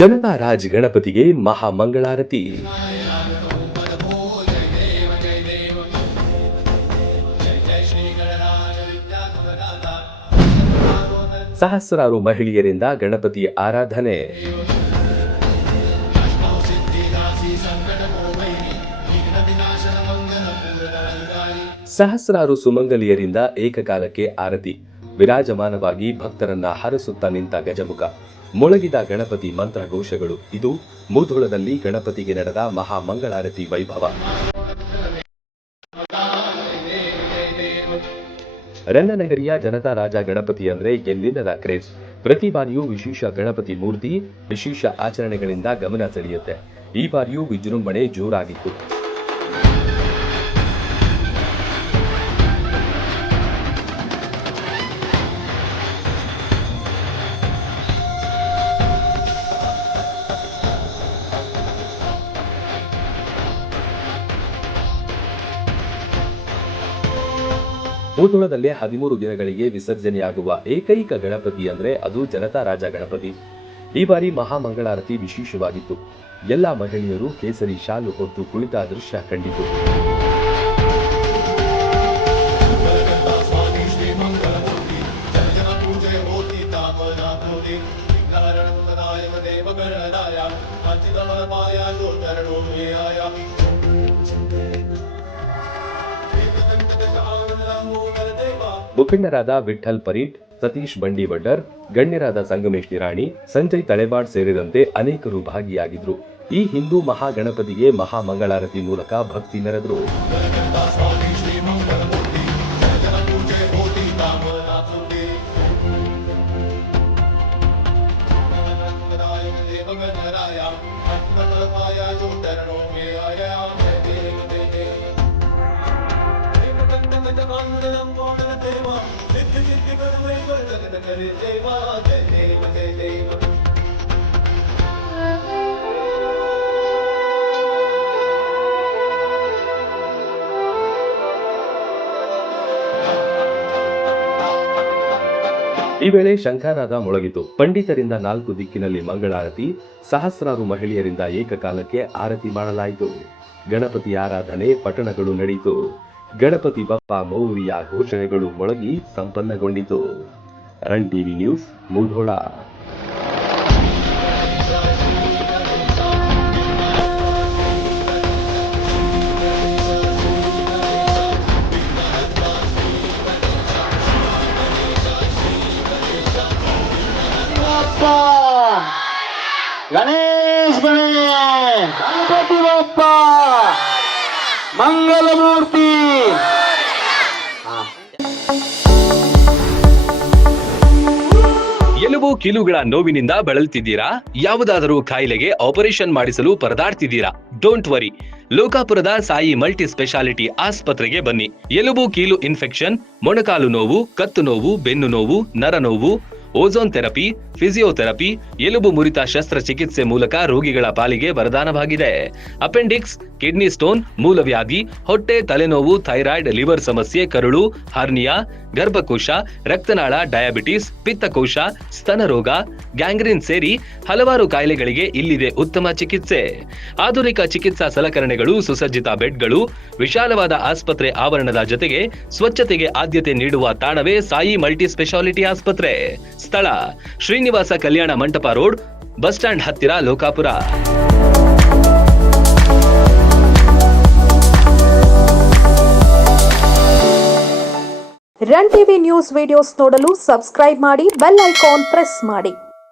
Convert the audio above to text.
ಜನತಾ ರಾಜ್ ಗಣಪತಿಗೆ ಮಹಾಮಂಗಳಾರತಿ. ಸಹಸ್ರಾರು ಮಹಿಳೆಯರಿಂದ ಗಣಪತಿ ಆರಾಧನೆ. ಸಹಸ್ರಾರು ಸುಮಂಗಲಿಯರಿಂದ ಏಕಕಾಲಕ್ಕೆ ಆರತಿ. ವಿರಾಜಮಾನವಾಗಿ ಭಕ್ತರನ್ನ ಹರಸುತ್ತಾ ನಿಂತ ಗಜಮುಖ. ಮೊಳಗಿದ ಗಣಪತಿ ಮಂತ್ರಘೋಷಗಳು. ಇದು ಮುಧೋಳದಲ್ಲಿ ಗಣಪತಿಗೆ ನಡೆದ ಮಹಾಮಂಗಳಾರತಿ ವೈಭವ. ರೆನ್ನನಗರಿಯ ಜನತಾ ರಾಜ ಗಣಪತಿ ಅಂದ್ರೆ ಎಲ್ಲಿಲ್ಲದ ಕ್ರೇಜ್. ಪ್ರತಿ ಬಾರಿಯೂ ವಿಶೇಷ ಗಣಪತಿ ಮೂರ್ತಿ, ವಿಶೇಷ ಆಚರಣೆಗಳಿಂದ ಗಮನ ಸೆಳೆಯುತ್ತೆ. ಈ ಬಾರಿಯೂ ವಿಜೃಂಭಣೆ ಜೋರಾಗಿತ್ತು. ಮುಧೋಳದಲ್ಲೇ 13 ದಿನಗಳಿಗೆ ವಿಸರ್ಜನೆಯಾಗುವ ಏಕೈಕ ಗಣಪತಿ ಅಂದ್ರೆ ಅದು ಜನತಾ ರಾಜ ಗಣಪತಿ. ಈ ಬಾರಿ ಮಹಾಮಂಗಳಾರತಿ ವಿಶೇಷವಾಗಿತ್ತು. ಎಲ್ಲ ಮಹಿಳೆಯರು ಕೇಸರಿ ಶಾಲು ಹೊತ್ತು ಕುಳಿತ ದೃಶ್ಯ ಕಂಡಿತು. ಮುಖಂಡರಾದ ವಿಠಲ್ ಪರೀಟ್, ಸತೀಶ್ ಬಂಡಿವಡ್ಡರ್, ಗಣ್ಯರಾದ ಸಂಗಮೇಶ್ ನಿರಾಣಿ, ಸಂಜಯ್ ತಳೆವಾಡ್ ಸೇರಿದಂತೆ ಅನೇಕರು ಭಾಗಿಯಾಗಿದ್ರು. ಈ ಹಿಂದೂ ಮಹಾಗಣಪತಿಗೆ ಮಹಾಮಂಗಳಾರತಿ ಮೂಲಕ ಭಕ್ತಿ ಮೆರೆದರು. ಈ ವೇಳೆ ಶಂಖನಾದ ಮೊಳಗಿತು. ಪಂಡಿತರಿಂದ 4 ದಿಕ್ಕಿನಲ್ಲಿ ಮಂಗಳಾರತಿ, ಸಹಸ್ರಾರು ಮಹಿಳೆಯರಿಂದ ಏಕಕಾಲಕ್ಕೆ ಆರತಿ ಮಾಡಲಾಯಿತು. ಗಣಪತಿ ಆರಾಧನೆ, ಪಠಣಗಳು ನಡೆಯಿತು. ಗಣಪತಿ ಬಪ್ಪ ಮೌರ್ಯ ಘೋಷಣೆಗಳು ಮೊಳಗಿ ಸಂಪನ್ನಗೊಂಡಿತು. Run TV news, Mudhol. Ganesh Ganapati Bappa Mangalamurti. ಎಲುಬು ಕೀಲುಗಳ ನೋವಿನಿಂದ ಬಳಲ್ತಿದ್ದೀರಾ? ಯಾವುದಾದರೂ ಕಾಯಿಲೆಗೆ ಆಪರೇಷನ್ ಮಾಡಿಸಲು ಪರದಾಡ್ತಿದ್ದೀರಾ? ಡೋಂಟ್ ವರಿ, ಲೋಕಾಪುರದ ಸಾಯಿ ಮಲ್ಟಿ ಸ್ಪೆಷಾಲಿಟಿ ಆಸ್ಪತ್ರೆಗೆ ಬನ್ನಿ. ಎಲುಬು ಕೀಲು ಇನ್ಫೆಕ್ಷನ್, ಮೊಣಕಾಲು ನೋವು, ಕತ್ತು ನೋವು, ಬೆನ್ನು ನೋವು, ನರ ನೋವು, ಓಝೋನ್ ಥೆರಪಿ, ಫಿಸಿಯೋಥೆರಪಿ, ಎಲುಬು ಮುರಿತ ಶಸ್ತ್ರಚಿಕಿತ್ಸೆ ಮೂಲಕ ರೋಗಿಗಳ ಪಾಲಿಗೆ ವರದಾನವಾಗಿದೆ. ಅಪೆಂಡಿಕ್ಸ್, ಕಿಡ್ನಿ ಸ್ಟೋನ್, ಮೂಲವ್ಯಾಧಿ, ಹೊಟ್ಟೆ, ತಲೆನೋವು, ಥೈರಾಯ್ಡ್, ಲಿವರ್ ಸಮಸ್ಯೆ, ಕರುಳು, ಹರ್ನಿಯಾ, ಗರ್ಭಕೋಶ, ರಕ್ತನಾಳ, ಡಯಾಬಿಟಿಸ್, ಪಿತ್ತಕೋಶ, ಸ್ತನರೋಗ, ಗ್ಯಾಂಗ್ರೀನ್ ಸೇರಿ ಹಲವಾರು ಕಾಯಿಲೆಗಳಿಗೆ ಇಲ್ಲಿದೆ ಉತ್ತಮ ಚಿಕಿತ್ಸೆ. ಆಧುನಿಕ ಚಿಕಿತ್ಸಾ ಸಲಕರಣೆಗಳು, ಸುಸಜ್ಜಿತ ಬೆಡ್ಗಳು, ವಿಶಾಲವಾದ ಆಸ್ಪತ್ರೆ ಆವರಣದ ಜೊತೆಗೆ ಸ್ವಚ್ಛತೆಗೆ ಆದ್ಯತೆ ನೀಡುವ ತಾಣವೇ ಸಾಯಿ ಮಲ್ಟಿ ಸ್ಪೆಷಾಲಿಟಿ ಆಸ್ಪತ್ರೆ. ಸ್ಥಳ Srinivasa Kalyana Mantapa road, bus stand ಹತ್ತಿರ, Lokapura. Run TV news videos ನೋಡಲು ಸಬ್ಸ್ಕ್ರೈಬ್ ಮಾಡಿ, ಬೆಲ್ ಐಕಾನ್ ಪ್ರೆಸ್ ಮಾಡಿ.